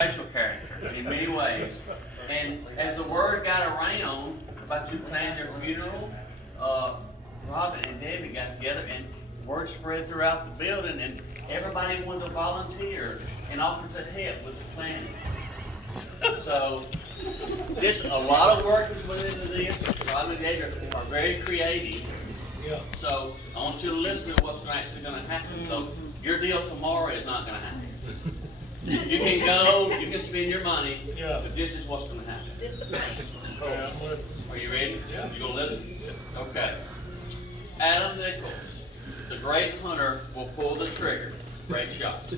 Racial character in many ways. And as the word got around about you planning their funeral, Robin and Debbie got together and word spread throughout the building, and everybody wanted to volunteer and offer to help with the planning. So a lot of work is went into this. Robin and Debbie are very creative. Yeah. So I want you to listen to what's actually going to happen. So your deal tomorrow is not going to happen. You can go, you can spend your money, Yeah. but this is what's going to happen. Yeah, I'm ready. Are you ready? Yeah. You going to listen? Okay. Adam Nichols, the great hunter, will pull the trigger. Great shot.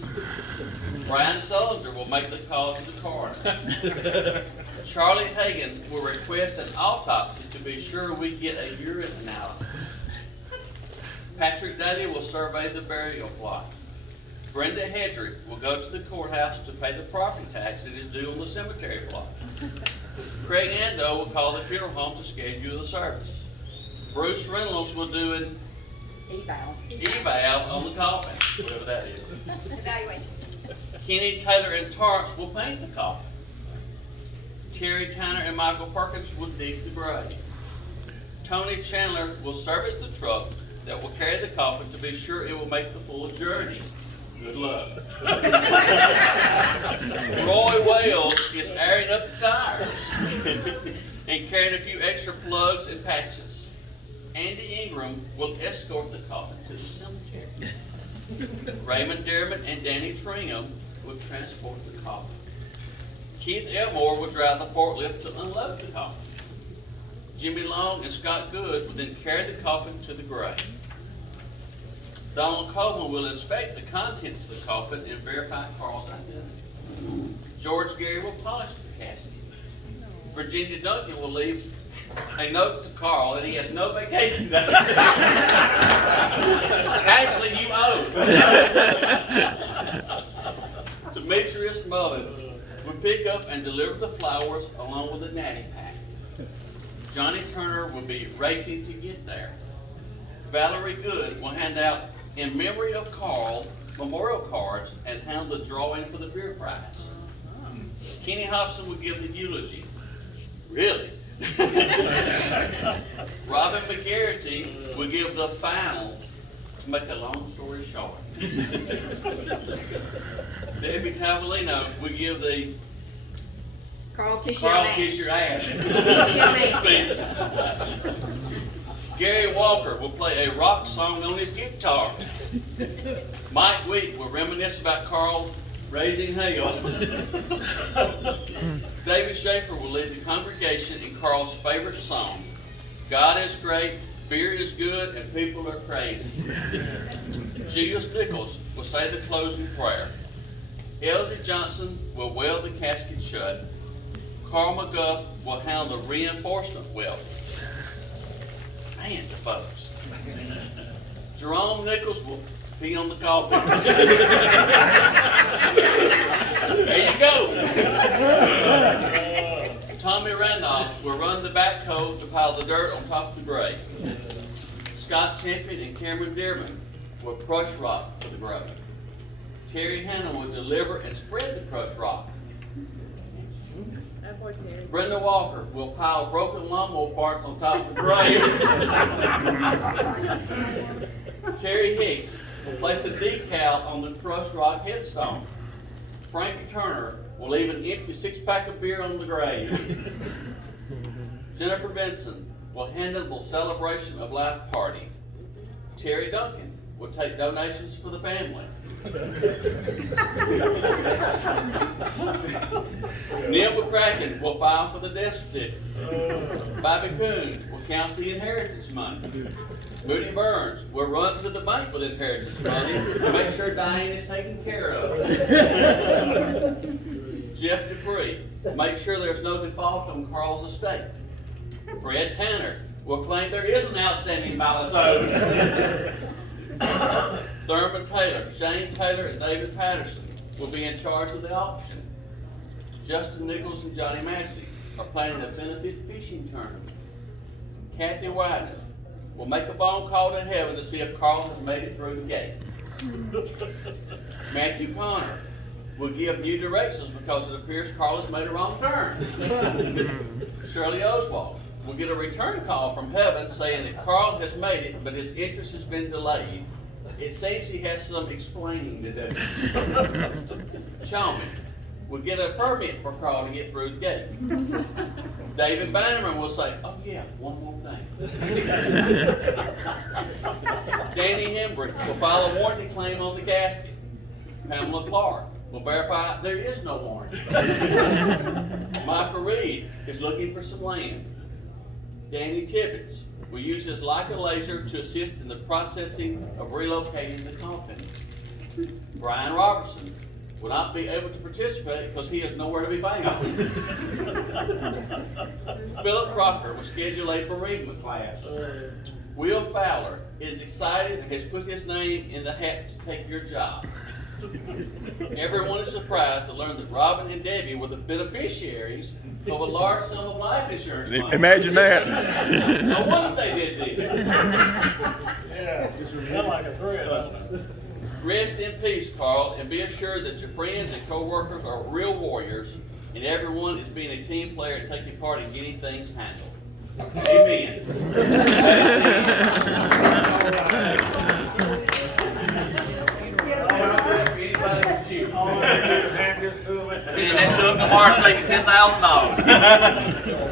Brian Sullinger will make the call to the coroner. Charlie Hagan will request an autopsy to be sure we get a urine analysis. Patrick Daly will survey the burial plot. Brenda Hedrick will go to the courthouse to pay the property tax that is due on the cemetery plot. Craig Ando will call the funeral home to schedule the service. Bruce Reynolds will do an eval on the coffin, whatever that is. Evaluation. Kenny Taylor and Torrance will paint the coffin. Terry Tanner and Michael Perkins will dig the grave. Tony Chandler will service the truck that will carry the coffin to be sure it will make the full journey. Good luck. Roy Wales is airing up the tires and carrying a few extra plugs and patches. Andy Ingram will escort the coffin to the cemetery. Raymond Dearman and Danny Tringham will transport the coffin. Keith Elmore will drive the forklift to unload the coffin. Jimmy Long and Scott Good will then carry the coffin to the grave. Donald Coleman will inspect the contents of the coffin and verify Carl's identity. George Gary will polish the casket. Virginia Duncan will leave a note to Carl that he has no vacation days. Actually, you owe. Demetrius Mullins will pick up and deliver the flowers along with a natty pack. Johnny Turner will be racing to get there. Valerie Good will hand out, in memory of Carl, memorial cards and handle the drawing for the beer prize. Kenny Hobson will give the eulogy. Really? Robin McGarrity will give the final, to make a long story short. Debbie Tavolino will give the Carl, kiss your ass. Kiss your Speech. Gary Walker will play a rock song on his guitar. Mike Wheat will reminisce about Carl raising hell. David Schaefer will lead the congregation in Carl's favorite song, God is great, beer is good, and people are crazy. Julius Nichols will say the closing prayer. Elsie Johnson will weld the casket shut. Carl McGuff will handle the reinforcement weld. Man, folks. Jerome Nichols will be on the coffin. There you go. Tommy Randolph will run the backhoe to pile the dirt on top of the grave. Scott Champion and Cameron Dearman will crush rock for the grave. Terry Hanna will deliver and spread the crushed rock. Brenda Walker will pile broken lawnmower parts on top of the grave. Terry Hicks will place a decal on the crushed rock headstone. Frankie Turner will leave an empty 6-pack of beer on the grave. Jennifer Benson will handle the celebration of life party. Terry Duncan will take donations for the family. Neil McCracken will file for the death certificate. Bobby Coon will count the inheritance money. Moody Burns will run to the bank with inheritance money to make sure Diane is taken care of. Jeff Dupree will make sure there's no default on Carl's estate. Fred Tanner will claim there is an outstanding balance owed. Thurman Taylor, Shane Taylor, and David Patterson will be in charge of the auction. Justin Nichols and Johnny Massey are planning a benefit fishing tournament. Kathy Widener will make a phone call to heaven to see if Carl has made it through the gate. Matthew Connor will give new directions because it appears Carl has made a wrong turn. Shirley Oswald will get a return call from heaven saying that Carl has made it, but his interest has been delayed. It seems he has some explaining to do. Chalmers will get a permit for Carl to get through the gate. David Bannerman will say, oh yeah, one more thing. Danny Hembrick will file a warranty claim on the gasket. Pamela Clark will verify there is no warranty. Michael Reed is looking for some land. Danny Tibbetts will use his Leica laser to assist in the processing of relocating the coffin. Brian Robertson will not be able to participate because he is nowhere to be found. Philip Crocker will schedule a bereavement class. Will Fowler is excited and has put his name in the hat to take your job. Everyone is surprised to learn that Robin and Debbie were the beneficiaries of a large sum of life insurance money. Imagine that. No wonder they did this. Yeah, sound like a threat, doesn't it? Rest in peace, Carl, and be assured that your friends and co-workers are real warriors, and everyone is being a team player and taking part in getting things handled. Amen. And that's up tomorrow, saving $10,000.